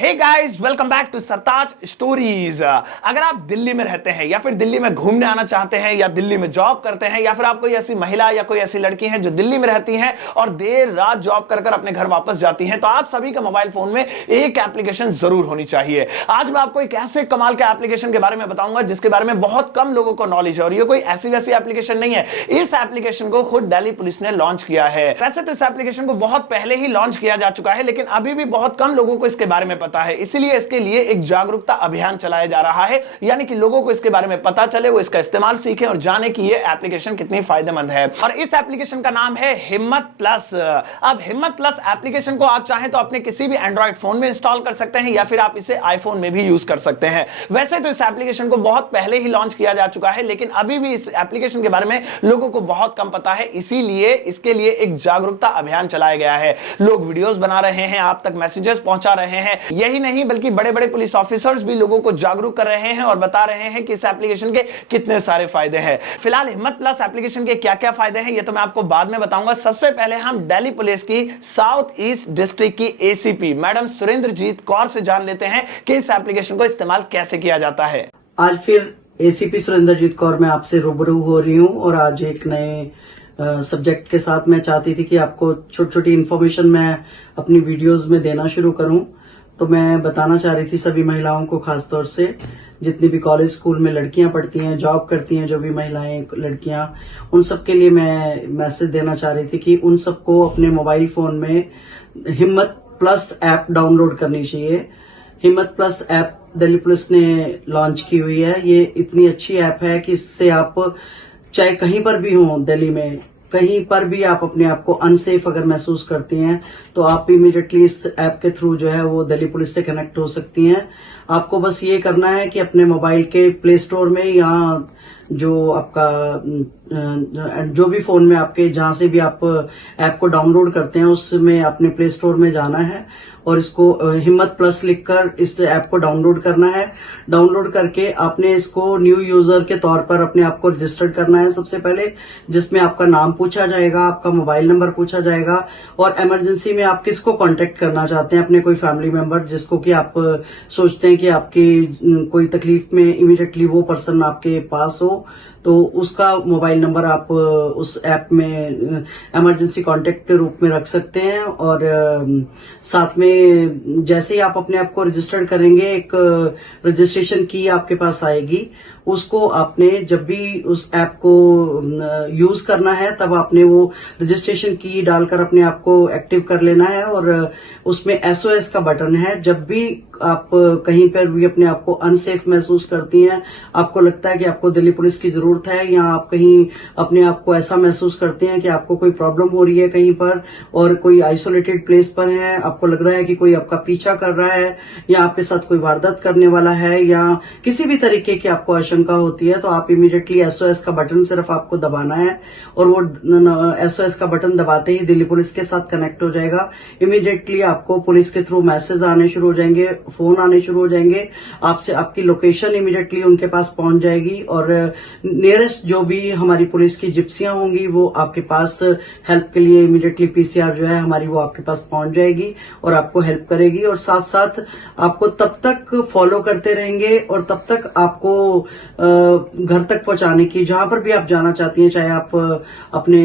Hey guys, welcome back to Sartaj stories. अगर आप दिल्ली में रहते हैं या फिर दिल्ली में घूमने आना चाहते हैं या दिल्ली में जॉब करते हैं या फिर आप कोई ऐसी महिला या कोई ऐसी लड़की हैं जो दिल्ली में रहती हैं और देर रात जॉब कर कर अपने घर वापस जाती हैं, तो आप सभी के मोबाइल फोन में एक एप्लीकेशन जरूर होनी चाहिए। आज मैं आपको एक ऐसे कमाल के एप्लीकेशन के बारे में बताऊंगा जिसके बारे में बहुत कम लोगों को नॉलेज है और ये कोई ऐसी वैसी एप्लीकेशन नहीं है। इस एप्लीकेशन को खुद दिल्ली पुलिस ने लॉन्च किया है। वैसे तो इस एप्लीकेशन को बहुत पहले ही लॉन्च किया जा चुका है, लेकिन अभी भी बहुत कम लोगों को इसके बारे में पता है। इसलिए इसके लिए एक जागरूकता अभियान चलाया जा रहा है, यानी कि लोगों को इसके बारे में पता चले, वो इसका इस्तेमाल सीखें और जाने कि ये एप्लीकेशन कितनी फायदेमंद है। और इस एप्लीकेशन का नाम है हिम्मत प्लस। अब हिम्मत प्लस एप्लीकेशन को आप चाहें तो अपने किसी भी एंड्रॉइड फोन में इंस्टॉल कर सकते हैं या फिर आप इसे आईफोन में भी यूज कर सकते हैं। वैसे तो इस एप्लीकेशन को बहुत पहले ही लॉन्च किया जा चुका है, लेकिन अभी भी इस एप्लीकेशन के बारे में लोगों को बहुत कम पता है। इसीलिए इसके लिए एक जागरूकता अभियान चलाया गया है। लोग वीडियोस बना रहे हैं, आप तक मैसेजेस पहुंचा रहे हैं। यही नहीं बल्कि बड़े बड़े पुलिस ऑफिसर्स भी लोगों को जागरूक कर रहे हैं और बता रहे हैं कि इस एप्लीकेशन के कितने सारे फायदे हैं। फिलहाल हिम्मत प्लस एप्लीकेशन के क्या क्या फायदे हैं ये तो मैं आपको बाद में बताऊंगा। सबसे पहले हम दिल्ली पुलिस की साउथ ईस्ट डिस्ट्रिक्ट की एसीपी मैडम सुरेंद्रजीत कौर से जान लेते हैं कि इस एप्लीकेशन को इस्तेमाल कैसे किया जाता है। आज फिर एसीपी सुरेंद्रजीत कौर मैं आपसे रूबरू हो रही हूँ और आज एक नए सब्जेक्ट के साथ मैं चाहती थी कि आपको छोटी छोटी इन्फॉर्मेशन मैं अपनी वीडियोस में देना शुरू करूं। तो मैं बताना चाह रही थी सभी महिलाओं को, खासतौर से जितनी भी कॉलेज स्कूल में लड़कियां पढ़ती हैं, जॉब करती हैं, जो भी महिलाएं लड़कियां, उन सब के लिए मैं मैसेज देना चाह रही थी कि उन सबको अपने मोबाइल फोन में हिम्मत प्लस ऐप डाउनलोड करनी चाहिए। हिम्मत प्लस ऐप दिल्ली पुलिस ने लॉन्च की हुई है। ये इतनी अच्छी ऐप है कि इससे आप चाहे कहीं पर भी हो, दिल्ली में कहीं पर भी आप अपने आप को अनसेफ अगर महसूस करती हैं तो आप इमीडिएटली इस ऐप के थ्रू जो है वो दिल्ली पुलिस से कनेक्ट हो सकती हैं। आपको बस ये करना है कि अपने मोबाइल के प्ले स्टोर में या जो आपका जो भी फोन में आपके जहां से भी आप ऐप को डाउनलोड करते हैं उसमें अपने प्ले स्टोर में जाना है और इसको हिम्मत प्लस लिखकर इस ऐप को डाउनलोड करना है। डाउनलोड करके आपने इसको न्यू यूजर के तौर पर अपने आप को रजिस्टर्ड करना है सबसे पहले, जिसमें आपका नाम पूछा जाएगा, आपका मोबाइल नंबर पूछा जाएगा और इमरजेंसी में आप किसको कांटेक्ट करना चाहते हैं, अपने कोई फैमिली मेंबर जिसको कि आप सोचते हैं कि आपकी कोई तकलीफ में इमीडिएटली वो पर्सन आपके पास हो, तो उसका मोबाइल नंबर आप उस ऐप में इमरजेंसी कांटेक्ट के रूप में रख सकते हैं। और साथ में जैसे ही आप अपने आप को रजिस्टर करेंगे एक रजिस्ट्रेशन की आपके पास आएगी, उसको आपने जब भी उस ऐप को यूज करना है तब आपने वो रजिस्ट्रेशन की डालकर अपने आप को एक्टिव कर लेना है। और उसमें एसओएस का बटन है। जब भी आप कहीं पर भी अपने आप को अनसेफ महसूस करती हैं, आपको लगता है कि आपको दिल्ली पुलिस की जरूरत है या आप कहीं अपने आप को ऐसा महसूस करते हैं कि आपको कोई प्रॉब्लम हो रही है कहीं पर और कोई आइसोलेटेड प्लेस पर है, आपको लग रहा है कि कोई आपका पीछा कर रहा है या आपके साथ कोई वारदात करने वाला है या किसी भी तरीके की आपको आशंका होती है, तो आप इमीडिएटली एसओएस का बटन सिर्फ आपको दबाना है और वो एसओएस का बटन दबाते ही दिल्ली पुलिस के साथ कनेक्ट हो जाएगा। इमीडिएटली आपको पुलिस के थ्रू मैसेज आने शुरू हो जाएंगे, फोन आने शुरू हो जाएंगे, आपसे आपकी लोकेशन इमीडिएटली उनके पास पहुंच जाएगी और नियरेस्ट जो भी हमारी पुलिस की जिप्सियां होंगी वो आपके पास हेल्प के लिए इमीडिएटली पीसीआर जो है हमारी वो आपके पास पहुंच जाएगी और आपको हेल्प करेगी। और साथ साथ आपको तब तक फॉलो करते रहेंगे और तब तक आपको घर तक पहुंचाने की, जहां पर भी आप जाना चाहती हैं, चाहे आप अपने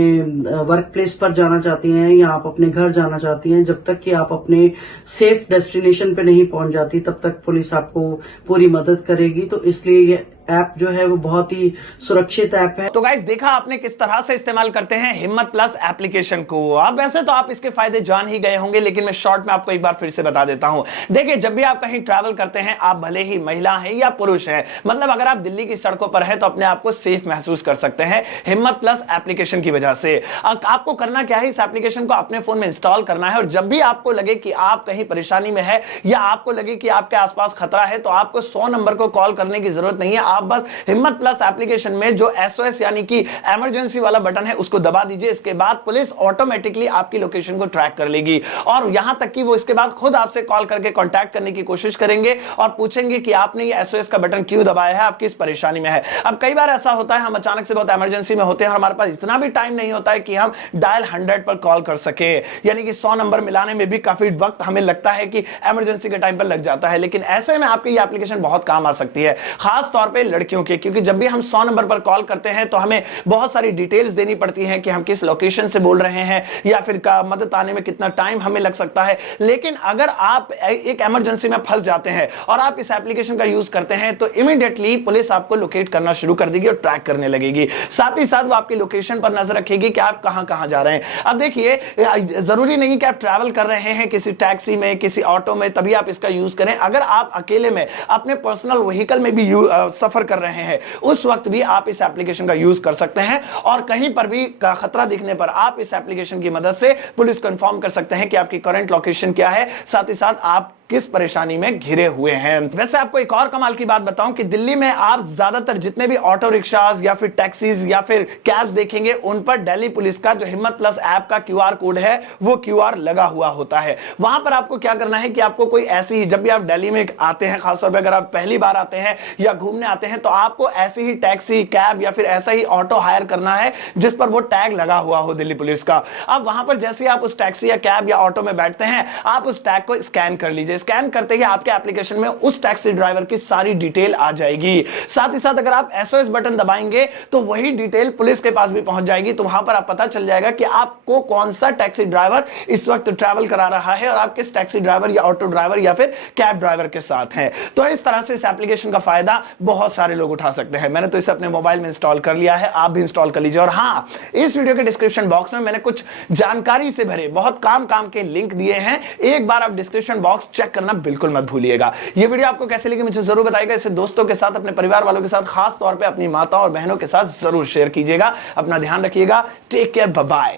वर्क प्लेस पर जाना चाहती हैं या आप अपने घर जाना चाहती हैं, जब तक कि आप अपने सेफ डेस्टिनेशन पे नहीं पहुंच जाती तब तक पुलिस आपको पूरी मदद करेगी। तो इसलिए ये ऐप जो है वो बहुत ही सुरक्षित ऐप है। तो गाइस, देखा आपने किस तरह से इस्तेमाल करते हैं हिम्मत प्लस एप्लीकेशन को। अब वैसे तो आप इसके फायदे जान ही गए होंगे, लेकिन मैं शॉर्ट में आपको एक बार फिर से बता देता हूं। देखिए, जब भी आप कहीं ट्रैवल करते हैं, आप भले ही महिला हैं या पुरुष हैं, मतलब अगर आप दिल्ली की सड़कों पर हैं तो अपने आप को सेफ महसूस कर सकते हैं हिम्मत प्लस एप्लीकेशन की वजह से। आपको करना क्या है, इस एप्लीकेशन को अपने फोन में इंस्टॉल करना है और जब भी आपको लगे कि आप कहीं परेशानी में है या आपको लगे कि आपके आसपास खतरा है, तो आपको 100 नंबर को कॉल करने की जरूरत नहीं है। आप बस हिम्मत प्लस एप्लीकेशन में जो SOS यानी कि इमरजेंसी वाला बटन है उसको दबा दीजिए। इसके बाद पुलिस ऑटोमेटिकली आपकी लोकेशन को ट्रैक कर लेगी और यहां तक कि वो इसके बाद खुद आपसे कॉल करके कांटेक्ट करने की कोशिश करेंगे और पूछेंगे कि आपने ये SOS का बटन क्यों दबाया है, आप किस परेशानी में है। अब कई बार ऐसा होता है हम अचानक से बहुत इमरजेंसी में होते हैं और हमारे पास इतना भी टाइम नहीं होता है कि हम डायल 100 पर कॉल कर सके, यानी कि 100 नंबर मिलाने में भी काफी वक्त हमें लगता है कि इमरजेंसी के टाइम पर लग जाता है। लेकिन ऐसे में आपकी ये एप्लीकेशन बहुत काम आ सकती है, खास तौर पे लड़कियों के, क्योंकि जब भी हम 100 नंबर पर कॉल करते हैं तो हमें बहुत सारी डिटेल्स देनी पड़ती हैं कि हम किस लोकेशन से बोल रहे हैं या फिर का मदद आने में कितना टाइम हमें लग सकता है। लेकिन अगर आप एक इमरजेंसी में फंस जाते हैं और आप इस एप्लीकेशन का यूज करते हैं तो इमीडिएटली पुलिस आपको लोकेट करना शुरू कर देगी और ट्रैक करने लगेगी। साथ ही साथ वो आपकी लोकेशन पर नजर रखेगी कि आप कहां जा रहे हैं। अब देखिए, जरूरी नहीं कि आप ट्रैवल कर रहे हैं किसी टैक्सी में, किसी ऑटो में, तभी आप इसका यूज करें। अगर आप अकेले में अपने पर्सनल व्हीकल में भी सफर कर रहे हैं उस वक्त भी आप इस एप्लीकेशन का यूज कर सकते हैं और कहीं पर भी खतरा दिखने पर आप इस एप्लीकेशन की मदद से पुलिस को इन्फॉर्म कर सकते हैं कि आपकी करंट लोकेशन क्या है, साथ ही साथ आप किस परेशानी में घिरे हुए हैं। वैसे आपको एक और कमाल की बात बताऊं कि दिल्ली में आप ज्यादातर जितने भी ऑटो रिक्शाज या फिर टैक्सीज या फिर कैब्स देखेंगे उन पर दिल्ली पुलिस का जो हिम्मत प्लस ऐप का QR कोड है वो QR लगा हुआ होता है। वहां पर आपको क्या करना है कि आपको कोई ऐसी, जब भी आप दिल्ली में आते हैं, खासतौर पर अगर आप पहली बार आते हैं या घूमने आते हैं, तो आपको ऐसी ही टैक्सी, कैब या फिर ऐसा ही ऑटो हायर करना है जिस पर वो टैग लगा हुआ हो दिल्ली पुलिस का। अब वहां पर जैसे आप उस टैक्सी या कैब या ऑटो में बैठते हैं, आप उस टैग को स्कैन कर लीजिए। स्कैन करते ही आपके एप्लीकेशन में उस टैक्सी ड्राइवर की सारी डिटेल आ जाएगी। साथ ही साथ अगर आप SOS बटन दबाएंगे तो वही डिटेल पुलिस के पास भी पहुंच जाएगी। तो वहां पर आप पता चल जाएगा कि आपको कौन सा टैक्सी ड्राइवर इस वक्त ट्रैवल करा रहा है और आप किस टैक्सी ड्राइवर या ऑटो ड्राइवर या फिर कैब ड्राइवर के साथ हैं। तो इस तरह से इस एप्लीकेशन का फायदा बहुत सारे लोग उठा सकते हैं। मैंने तो इसे अपने मोबाइल में इंस्टॉल कर लिया है, आप भी इंस्टॉल कर लीजिए। और हाँ, इस वीडियो के डिस्क्रिप्शन बॉक्स में मैंने कुछ जानकारी से भरे बहुत काम के लिंक दिए हैं, एक बार आप डिस्क्रिप्शन बॉक्स चेक करना बिल्कुल मत भूलिएगा। ये वीडियो आपको कैसे लगी मुझे जरूर बताइएगा। इसे दोस्तों के साथ, अपने परिवार वालों के साथ, खास तौर पे अपनी माताओं और बहनों के साथ जरूर शेयर कीजिएगा। अपना ध्यान रखिएगा। Take care, bye bye.